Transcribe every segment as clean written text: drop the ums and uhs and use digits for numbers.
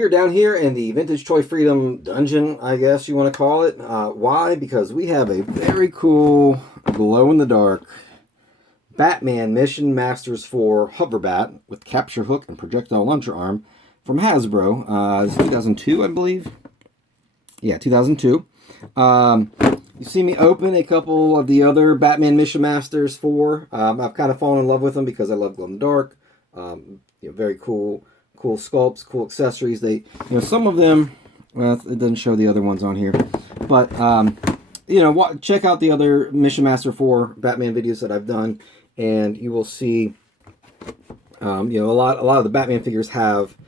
We are down here in the Vintage Toy Freedom Dungeon, I guess you want to call it. Why? Because we have a very cool glow-in-the-dark Batman Mission Masters 4 Hoverbat with capture hook and projectile launcher arm from Hasbro. It's 2002, I believe. Yeah, 2002. You see me open a couple of the other Batman Mission Masters 4. I've kind of fallen in love with them because I love glow-in-the-dark. Very cool sculpts, cool accessories. Some of them, well, it doesn't show the other ones on here, but check out the other Mission Master 4 Batman videos that I've done, and you will see, a lot of the Batman figures have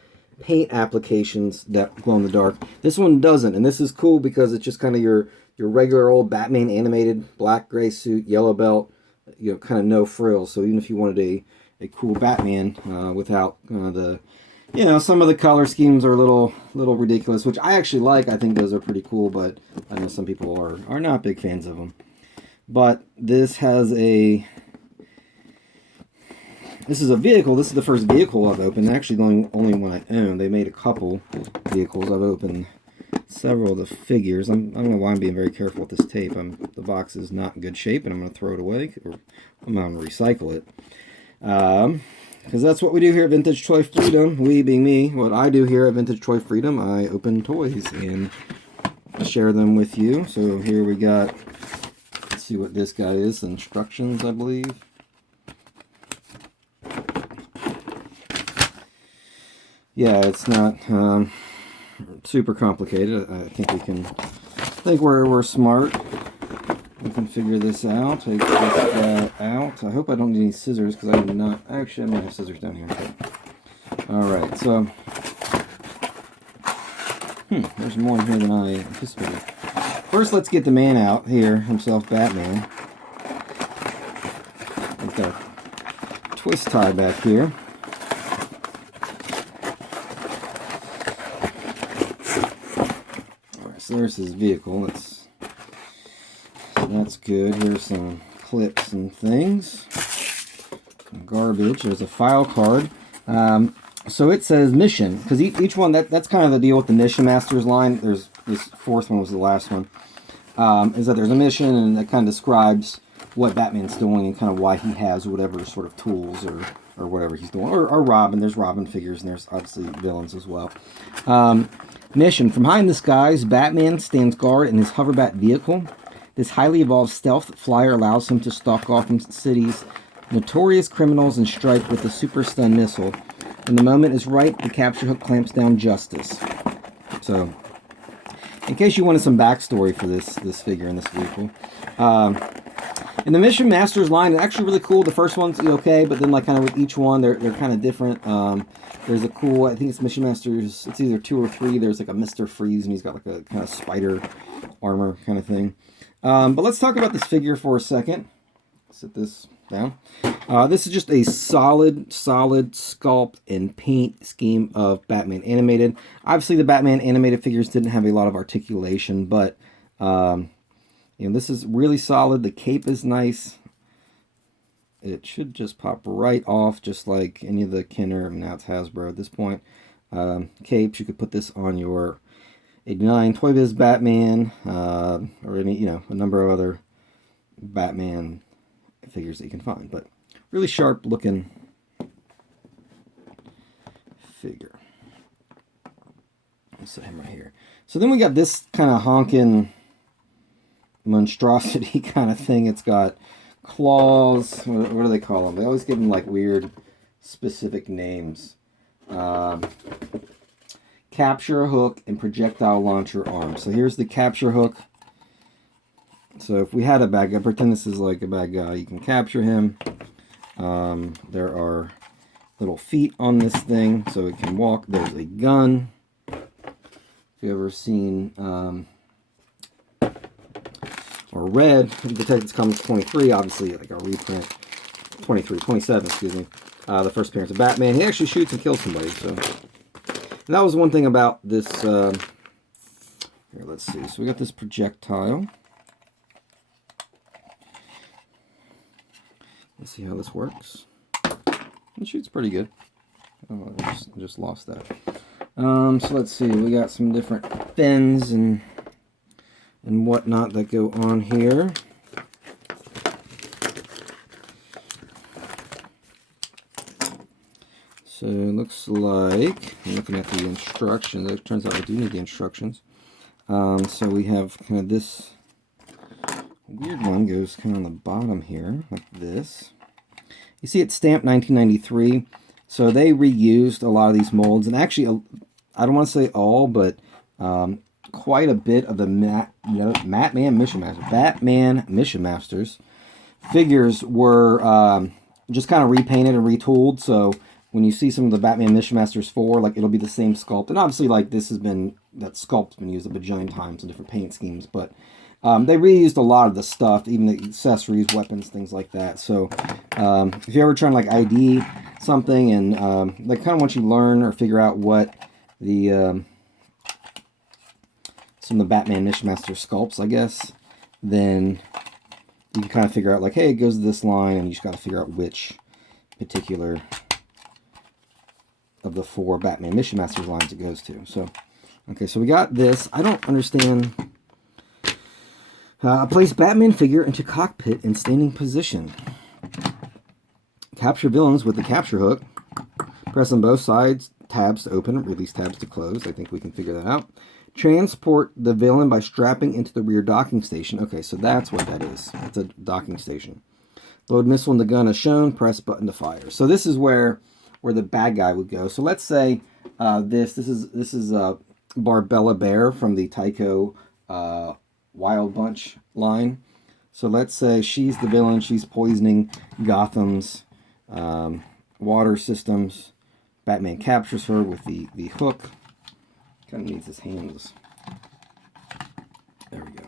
paint applications that glow in the dark. This one doesn't, and this is cool because it's just kind of your regular old Batman animated black gray suit, yellow belt, kind of no frills. So even if you wanted a cool Batman without the some of the color schemes are a little ridiculous, which I actually like. I think those are pretty cool, but I know some people are not big fans of them. But this is a vehicle. This is the first vehicle I've opened. Actually, the only one I own. They made a couple vehicles. I've opened several of the figures. I don't know why I'm being very careful with this tape. The box is not in good shape, and I'm going to throw it away, or I'm going to recycle it. Because that's what we do here at Vintage Toy Freedom. We being me, what I do here at Vintage Toy Freedom, I open toys and share them with you. So here we got, let's see what this guy is, instructions, I believe. Yeah, it's not super complicated. I think we're smart. We can figure this out. Take this out. I hope I don't need any scissors because I do not. Actually, I might have scissors down here. Alright, so. There's more in here than I anticipated. First, let's get the man out here, himself, Batman. We've got a twist tie back here. Alright, so there's his vehicle. That's good. Here's some clips and things. Some garbage. There's a file card. So it says mission, because each one, that's kind of the deal with the Mission Masters line. There's this fourth one was the last one. Is that there's a mission, and it kind of describes what Batman's doing and kind of why he has whatever sort of tools or whatever he's doing. Or Robin. There's Robin figures, and there's obviously villains as well. Mission. From high in the skies, Batman stands guard in his Hoverbat vehicle. This highly evolved stealth flyer allows him to stalk Gotham City's notorious criminals and strike with a super stun missile. When the moment is right, the capture hook clamps down justice. So, in case you wanted some backstory for this figure in this vehicle. In the Mission Masters line, it's actually really cool. The first one's okay, but then like kind of with each one, they're kind of different. There's a cool, I think it's Mission Masters, it's either 2 or 3. There's like a Mr. Freeze, and he's got like a kind of spider armor kind of thing. But let's talk about this figure for a second. Set this down. This is just a solid sculpt and paint scheme of Batman animated. Obviously, the Batman animated figures didn't have a lot of articulation, but this is really solid. The cape is nice. It should just pop right off, just like any of the Kenner. Now it's Hasbro at this point. Capes. You could put this on your 89 Toy Biz Batman, or any, a number of other Batman figures that you can find. But really sharp looking figure. Let's set him right here. So then we got this kind of honking monstrosity kind of thing. It's got claws. What do they call them? They always give them like weird specific names. Capture hook and projectile launcher arm. So here's the capture hook. So if we had a bad guy, pretend this is like a bad guy, you can capture him. There are little feet on this thing so it can walk. There's a gun. If you've ever seen or read Detective Comics 23, obviously like a reprint, 27, excuse me, the first appearance of Batman, he actually shoots and kills somebody. So and that was one thing about this. Here, let's see. So we got this projectile. Let's see how this works. It shoots pretty good. Oh, I just lost that. So let's see, we got some different fins and whatnot that go on here. So it looks like, I'm looking at the instructions, it turns out I do need the instructions. So we have kind of this weird one goes kind of on the bottom here, like this. You see it's stamped 1993, so they reused a lot of these molds, and actually, I don't want to say all, but quite a bit of the Batman Mission Masters figures were just kind of repainted and retooled. So when you see some of the Batman Mission Masters 4, like it'll be the same sculpt, and obviously like that sculpt's been used a bajillion times in different paint schemes, but they reused a lot of the stuff, even the accessories, weapons, things like that. So if you're ever trying to like ID something and like kind of once you learn or figure out what the some of the Batman Mission Master sculpts, I guess, then you can kind of figure out like, hey, it goes to this line, and you just got to figure out which particular of the 4 Batman Mission Masters lines it goes to. So, okay, so we got this. I don't understand. Place Batman figure into cockpit in standing position. Capture villains with the capture hook. Press on both sides tabs to open, release tabs to close. I think we can figure that out. Transport the villain by strapping into the rear docking station. Okay, so that's what that is. It's a docking station. Load missile in the gun as shown. Press button to fire. So this is where the bad guy would go. So let's say this is Barbella Bear from the Tycho Wild Bunch line. So let's say she's the villain. She's poisoning Gotham's water systems. Batman captures her with the hook. Kind of needs his hands. There we go.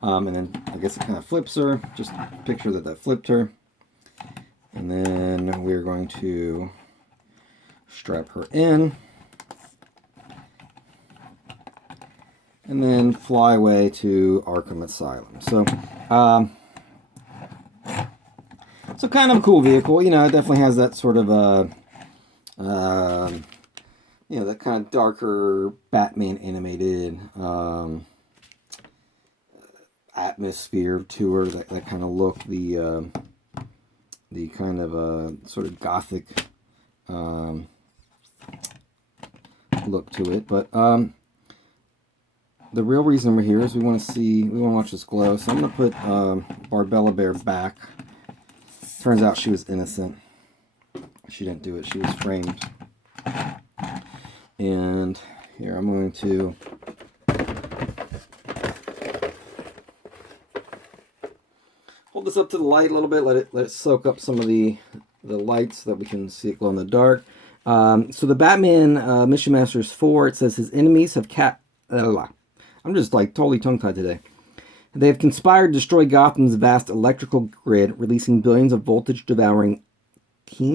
And then I guess it kind of flips her. Just picture that flipped her. And then we're going to strap her in. And then fly away to Arkham Asylum. So, so kind of a cool vehicle. You know, it definitely has that sort of you know, that kind of darker Batman animated atmosphere to her. That kind of look, the kind of sort of gothic look to it, but the real reason we're here is we want to watch this glow. So I'm going to put Barbella Bear back. Turns out she was innocent. She didn't do it. She was framed. And here I'm going to hold this up to the light a little bit. Let it soak up some of the light so that we can see it glow in the dark. So the Batman Mission Masters 4, it says his enemies have I'm just like totally tongue-tied today. They have conspired to destroy Gotham's vast electrical grid, releasing billions of voltage-devouring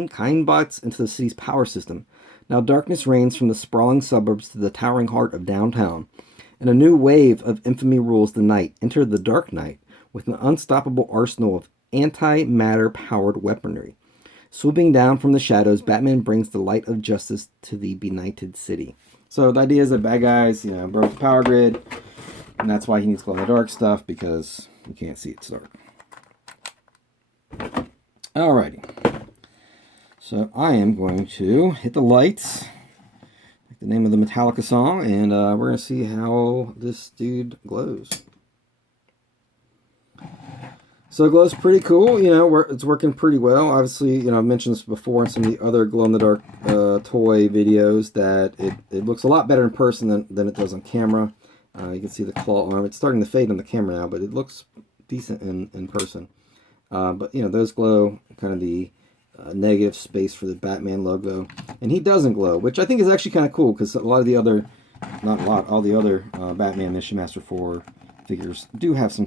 kind bots into the city's power system. Now darkness reigns from the sprawling suburbs to the towering heart of downtown, and a new wave of infamy rules the night. Enter the Dark Knight with an unstoppable arsenal of antimatter-powered weaponry. Swooping down from the shadows, Batman brings the light of justice to the benighted city. So the idea is that bad guys, you know, broke the power grid, and that's why he needs glow-in-the-dark stuff, because you can't see it's dark. Alrighty. So I am going to hit the lights, like the name of the Metallica song, and we're going to see how this dude glows. So it glows pretty cool, you know, it's working pretty well. Obviously, you know, I've mentioned this before in some of the other glow-in-the-dark toy videos that it looks a lot better in person than it does on camera. You can see the claw arm. It's starting to fade on the camera now, but it looks decent in person. But, you know, those glow, kind of the negative space for the Batman logo. And he doesn't glow, which I think is actually kind of cool, because a lot of the other, not a lot, all the other Batman Mission Master 4 figures do have some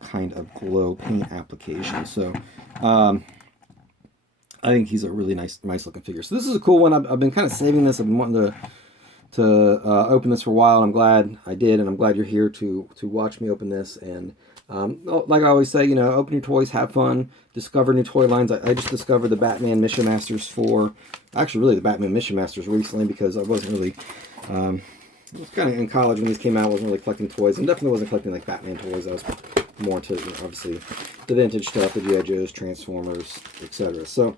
kind of glow paint application. So I think he's a really nice looking figure. So this is a cool one. I've been kind of saving this. I've been wanting to open this for a while. I'm glad I did, and I'm glad you're here to watch me open this. And Like I always say, you know, open your toys, have fun, discover new toy lines. I just discovered the Batman Mission Masters 4. Actually, really the Batman Mission Masters recently, because I wasn't really... I was kind of in college when these came out. I wasn't really collecting toys, and definitely wasn't collecting like Batman toys. I was more into, you know, obviously, the vintage stuff, the G.I. Joes, Transformers, etc. So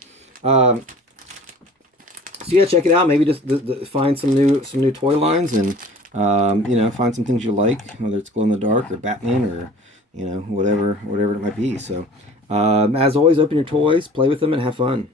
yeah, check it out. Maybe just find some new toy lines, and you know, find some things you like, whether it's glow in the dark or Batman or, you know, whatever it might be. So as always, open your toys, play with them, and have fun.